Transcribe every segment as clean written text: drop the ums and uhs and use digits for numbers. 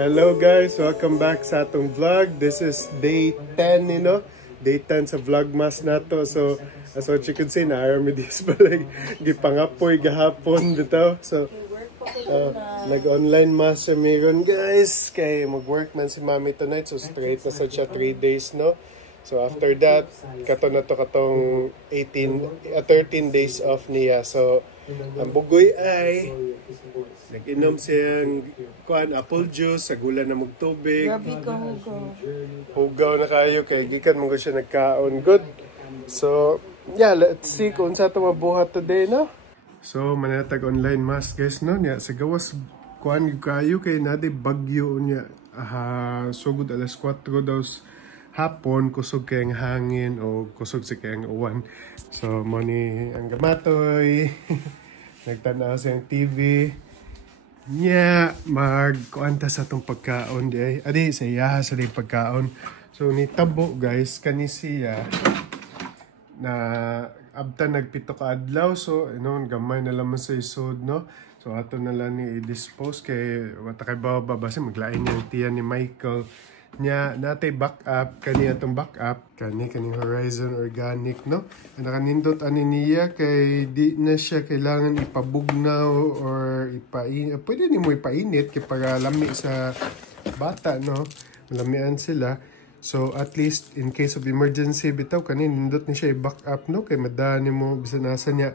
Hello guys, welcome back sa atong vlog. This is day 10, Day 10 sa vlogmas nato. So, as what you can see, na-army this pala gipangapoy gahapon dito. So, nag-online mass meron guys. Kay mag-work man si Mami tonight. So, straight na siya 3 days, no? So, after that, kato na to katong 13 days off niya. So, ang bugoy ay nag-inom siyang apple juice sa gula na magtubig. Grabe ka, hugaw. Hugaw na kayo kay gikan mo siya nagkaon good. So, yeah, let's see kung sa ito mabuhat today, no? So, manatag online mass guys, no? Nya, sa gawas kuan kayo kay nade bagyo niya. Sugod alas 4 daw hapon, kusog kayang hangin o kusog sa kayang uwan. So, money ang gamatoy. Nagtanaw siyang TV. Nya, magkuanta sa itong pagkaon di. Adi, sa iya sa itong pagkaon. So, ni tabo guys, kani siya na abta nagpito ka adlaw. So, gamay na lamang sa isod, no? So, ato na lang ni i-dispose kay wata kay baba basi maglain yung tiyan ni Michael. Nya natay backup kani atong backup kaning Horizon Organic, no? Ang nakanindot ani niya kay di na siya kailangan ipabugnaw or pwede ni mo ipainit kay para lami sa bata, no? Malamian sila. So at least in case of emergency bitaw kani nindot ni siya i-backup, no? Kay madani mo bisan asa niya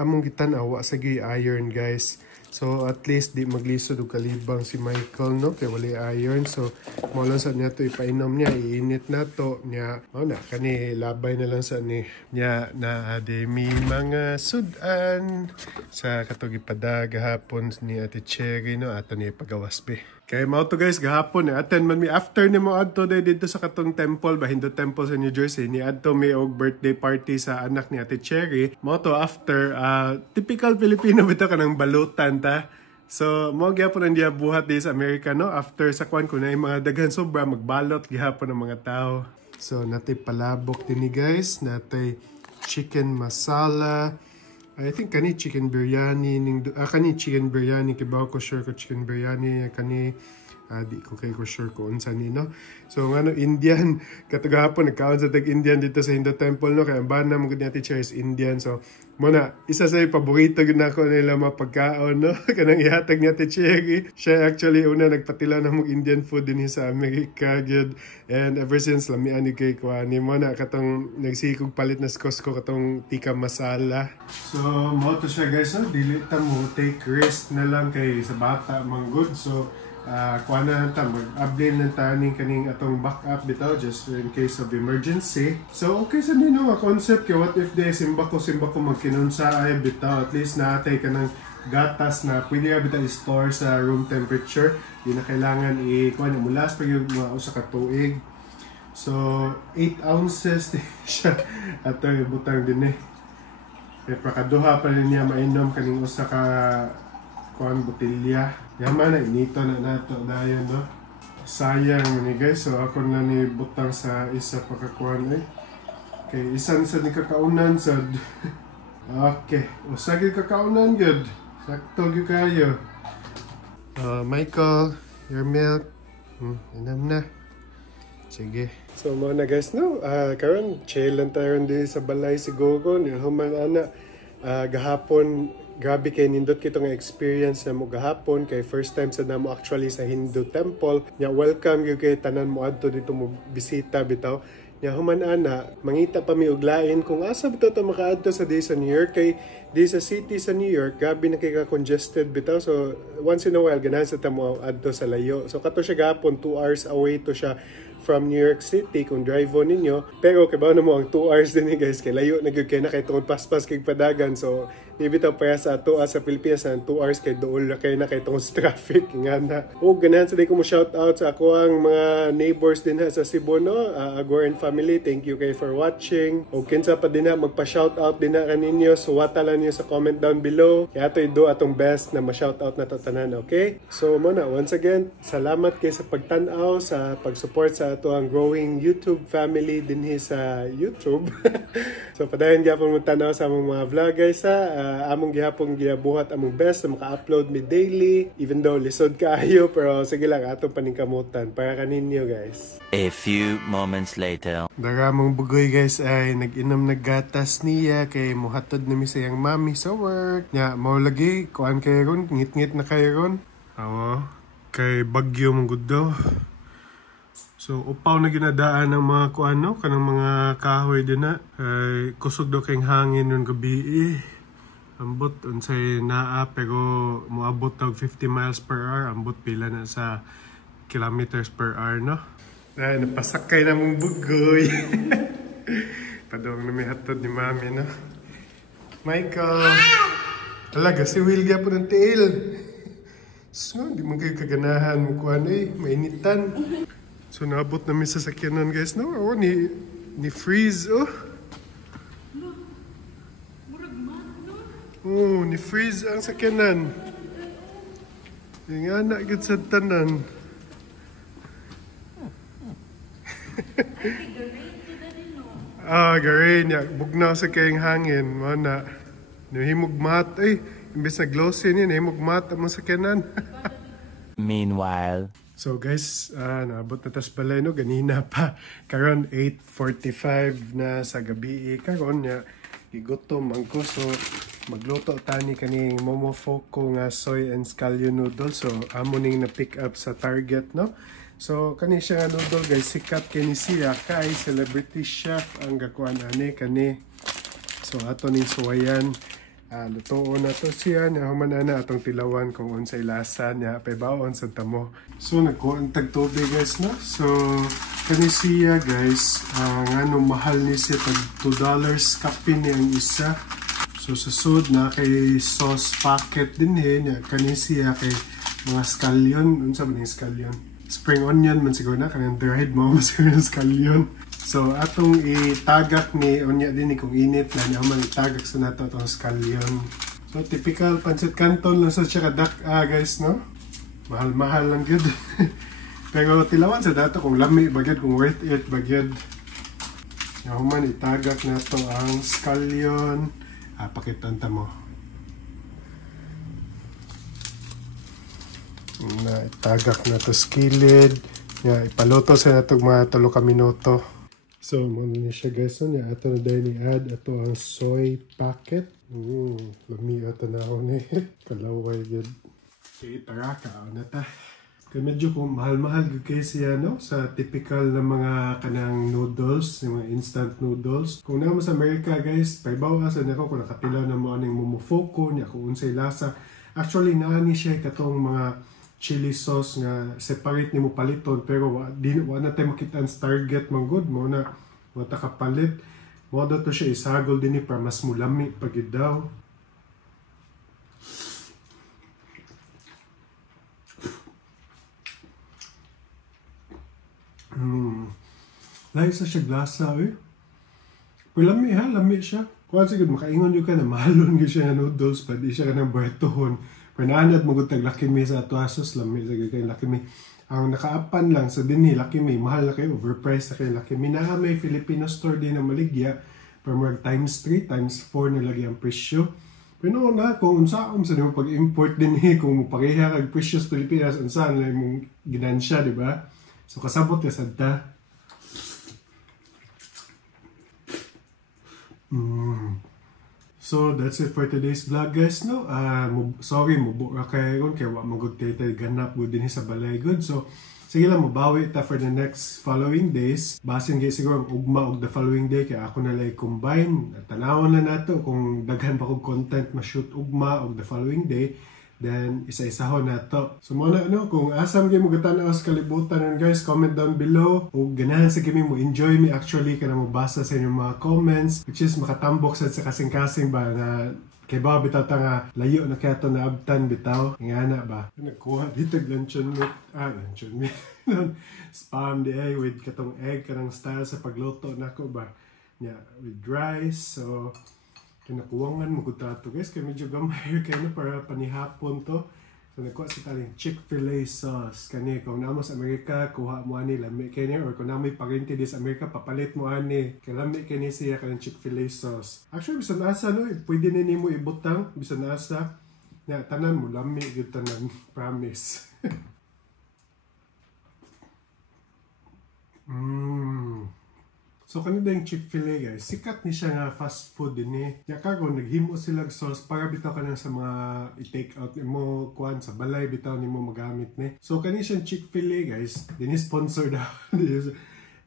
among gitan-aw sa iron guys. So at least di maglisod og kalibang si Michael, no? Kay wala iron. So mo lang sa niya to ipainom niya, iinit na to niya. Na kani labay na lang sa ni niya na ade mi mga sudan sa katong ipadag gahapon ni Ate Cherry, no? Ato ni pagawasbe. Kay mao to guys gahapon attend man mi after ni mo adto dito sa katong temple ba Hindu temple sa New Jersey ni adto mi og birthday party sa anak ni Ate Cherry. Mao to after typical Filipino bitaw kanang balutan ta. So mo gyapon ang diya buhat di sa America, no? After sa kwan ko na mga daghan sobra magbalot gihapon ang mga tao. So natay palabok din ni guys, natay chicken masala. I think kani chicken biryani kani chicken biryani kibaw ko sure ko chicken biryani kani di ko kay ko sure ko unsa ni, no? So ngano Indian katugahapon nagkaon sa tag Indian dito sa Hindu temple, no? Kay ang bana mo gud ni Ate Cherry is Indian. So muna isa sa paborito gud nako nila mapagkaon, no? Kanang ihatag ni Ate Cherry. Siya actually una nagpatila na mo Indian food din sa America gud. And ever since lamian ni kay ko ani mo na katong nagsikog palit na sa Costco katong tikka masala. So mo to siya guys, no? Dili ta mo take risk na lang kay sa bata man good. So kuha na ta mag-update ng taning kaning atong backup bitaw just in case of emergency. So okay sa nino nga concept kay what if simba ko magkinunsa ay bitaw at least naatay ka ng gatas na pwede ka bitaw i-store sa room temperature. Di na kailangan kuha na mulas pag yung mga usa ka tuig. So 8 ounces din siya ato butang din kaya pakaduha pa rin niya mainom kaning usa ka kuan botilya. Yaman na inito na nato dayon, no? Sayang ni guys. So ako na ni butang sa isa pa ka kuan kay isan sa ni kakaunan sad. Okay, usa gyud kakaunan gyud. Sakto gyud kayo. Michael, your milk. Inam na. Sige. So mo na guys, no? Karon chill lang tayo di sa balay siguro ni human ana gahapon. Grabe kay nindot kito nga experience na mo gahapon kay first time sa namo actually sa Hindu temple. Nya welcome gyud kay tanan mo adto dito mo bisita bitaw. Nya human ana mangita pa mi og lain kung asa bitaw ta makaadto sa New York kay di sa city sa New York gabi na kay ka congested bitaw. So once in a while ganahan sa ta mo adto sa layo. So kato siya gahapon 2 hours away to siya from New York City kung drive on ninyo. Pero kibaw na mo ang 2 hours din guys kay layo na gyud kay na kay tungod paspas kay padagan. So ibitaw pa sa ato sa Pilipinas ang 2 hours kay dool na kay na kay tungod traffic nga na. O ganahan sa di ko mo shout out sa ako ang mga neighbors din ha sa Cebu, no? Agoran family, thank you kay for watching. O kinsa pa din ha magpa shout out din na kaninyo. So wata lang niyo sa comment down below. Kaya ato do atong best na ma-shout out na tanan, okay? So muna once again, salamat kay sa pagtan-aw sa pag-support sa ato ang growing YouTube family din sa YouTube. So padayon gyapon mo tan-aw sa mga vlog guys ha. among gihapon ginabuhat among best na maka-upload mi daily even though lisod kaayo, pero sige lang atong paningkamutan para kaninyo guys. A few moments later. Daramong bugoy guys ay nag-inom naggatas niya kay muhatod na mi sa iyang mami sa work. Nya mao lagi kuan kay ron, ngit-ngit na kay ron. Awa kay bagyo mong gud daw. So, upaw na ginadaan ng mga kuano, kanang mga kahoy din na. Ay, kusog daw kayong hangin nun gabi. Ambot, unsay naa, pero muabot daw 50 miles per hour. Ambot pila na sa kilometers per hour, no? Ay, napasakay na mong bugoy. Padong na may hatod ni mami, no? Michael! Talaga, si Will po ng tail. So, di mo kayo kaganahan mo kuano eh, mainitan. So, naabot namin sa sakyanan guys, no? Oh, ni freeze, oh. Oh, ni freeze ang sakyanan. Yung anak gid sa tanan. Garin ya. Bugnaw sa kayong hangin. Mana. Nahimog mat. Ay, imbes na glossy niya, nahimog mat ang sakyanan. Meanwhile. So guys, naabot na tas balay no, ganina pa. Karon 8:45 na sa gabi. Karon niya, igutom ang ko. So, magluto tani kaning Momofuku nga soy and scallion noodles. So, amo ning na-pick up sa Target, no? So, kani siya nga noodle guys, sikat kani siya kay celebrity chef ang gakuan ani kani. So, ato ning suwayan. Lutoon na to siya, nahuman na atong tilawan kung unsay lasa niya, paibaon sa tamo. So, nagkuhan tagtubig guys, no? So, kani siya guys, nga no mahal ni siya tag $2 kapin niya ang isa. So, susud na kay sauce packet din niya, kani siya kay mga scallion, unsa man yung scallion? Spring onion man siguro na, kanang dried mo siguro yung scallion. So, atong itagak ni onya din ni kung init na niya man itagak sa nato atong scallion. So, typical pancit canton lang sa siya kadak guys, no? Mahal-mahal lang good. Pero tilawan sa dato kung lami bagyad, kung worth it bagyad. Niya man itagak na to ang scallion. Pakitan ta mo. Na itagak na to skilid. Ipaluto sa natong mga 3 ka minuto. So, muna niya siya guys. Niya, ato na dahil ni-add. Ato ang soy packet. Lami ato na ako ni. Kalaway yun. Okay, tara, kaon na ta. Kaya medyo kung mahal-mahal kayo siya, no? Sa typical na mga kanang noodles, yung mga instant noodles. Kung naman sa Amerika guys, paibawasan ako kung nakatilaw na mo aning Momofuku niya, kung unsay lasa. Actually, naani siya katong mga chili sauce nga separate ni mo paliton, pero wa na tayo makita ang Target man good mo na wata kapalit mo daw to siya isagol din ni para mas mulami pagid daw. Lahi sa siya glasa eh. Pero lami ha, lami siya. Kung sigod makaingon yung ka na mahalon yung siya na noodles pa, di siya ka ng bertohon. Panaanad mo gutag Lucky Me sa atuasos, lami sa kay Lucky Me. Ang nakaapan lang sa dinhi Lucky Me, mahal na kayo, overpriced na kay Lucky Me. Na may Filipino store din na maligya, pero mag times 3, times 4 na lagi ang presyo. Pero na, kung unsaon sa nimo pag-import din kung pareha kag presyo sa Pilipinas, unsaon na imong ginansya, di ba? So kasabot ka sa da. So that's it for today's vlog guys, no? Sorry mubura kayo kay wa magud tay ganap gud din sa balay good. So sige lang mabawi ta for the next following days. Basin gyud siguro ang ugma og the following day kay ako na lay combine. Tanawon na nato kung daghan pa kog content ma-shoot ugma og the following day. Then isa-isahon na to. So muna no, kung asam gyud mo gatan-aw sa kalibutan guys, comment down below. O ganahan sa kimi mo enjoy me actually kana mo basa sa inyong mga comments, which is makatambok sa kasing-kasing ba na kay ba bitaw ta nga layo na kaya to naabtan bitaw ingana ba. Nagkuha dito luncheon meat, luncheon meat. Spam di ay with katong egg kanang style sa pagluto nako ba. Yeah, with rice. So kinakuwangan mo ko tato guys, kaya medyo gamay kayo para panihapon to. So nagkuha si taling Chick-fil-A sauce. Kani, kung namo sa Amerika, kuha mo ani, lami kani, or kung namoy parinti di sa Amerika, papalit mo ani. Kaya lami kani siya kanang Chick-fil-A sauce. Actually, bisan asa, no, pwede na nimo ibutang, bisan asa. Ya, tanan mo, lami yung tanan. Promise. So kanina yung Chick-fil-A guys, sikat ni siya nga fast food din eh. Kago naghimo sila sauce para bitaw ka sa mga i-take out mo kuan sa balay bitaw nimo magamit ni. So kanina siyang Chick-fil-A guys, din sponsor daw.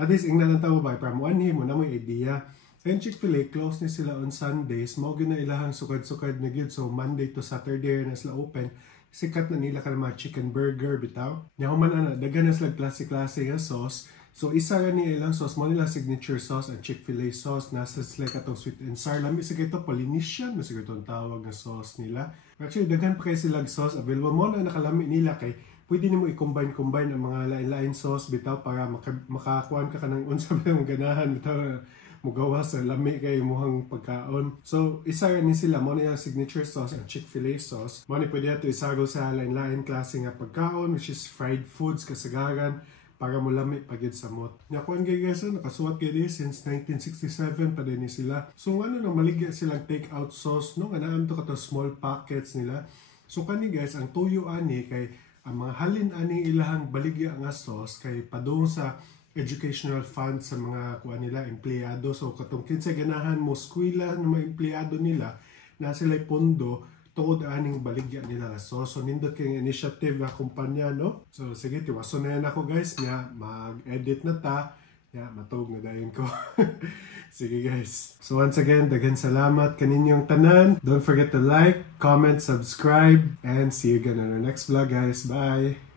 At least ingnan ang tao ba para mo anhi mo na mo idea. And Chick-fil-A close ni sila on Sundays, mao gyud na ilahang sukad-sukad na gyud, so Monday to Saturday na sila open. Sikat na nila ka mga chicken burger bitaw. Nya human ana daghan na sila klase-klase nga sauce. So isa ra ni ilang sauce mo nila signature sauce and Chick-fil-A sauce, nasa sila katong sweet and sour. Lami sa kito Polynesian, mas katong tawag nga sauce nila. Actually daghan pa kay silang sauce available mo na nakalami nila kay pwede nimo i-combine ang mga lain-lain sauce bitaw para makakuan ka kanang unsa man ganahan bitaw mugawa sa lami kay muhang pagkaon. So isa ra ni sila mo na yung signature sauce and Chick-fil-A sauce. Mo ni pwede ato isagaw sa lain-lain klase nga pagkaon, which is fried foods kasagaran para mo lami pagid sa mot. Nakuan kay guys, nakasuwat kay this since 1967 pa din ni sila. So ano na maligya silang take out sauce no, nga naam to kato small packets nila. So kani guys, ang tuyo ani kay ang mga halin ani ilahang baligya nga sauce kay padung sa educational fund sa mga kuan nila empleyado. So katong kinsa ganahan mo eskwela ng mga empleyado nila na sila pondo tungod aning baligya nila. So nindot kay initiative nga kumpanya no. So sige tiwason na yan ako guys nga mag-edit na ta. Matug na dayon ko. Sige guys. So once again, daghan salamat kaninyong tanan. Don't forget to like, comment, subscribe, and see you again on our next vlog guys. Bye!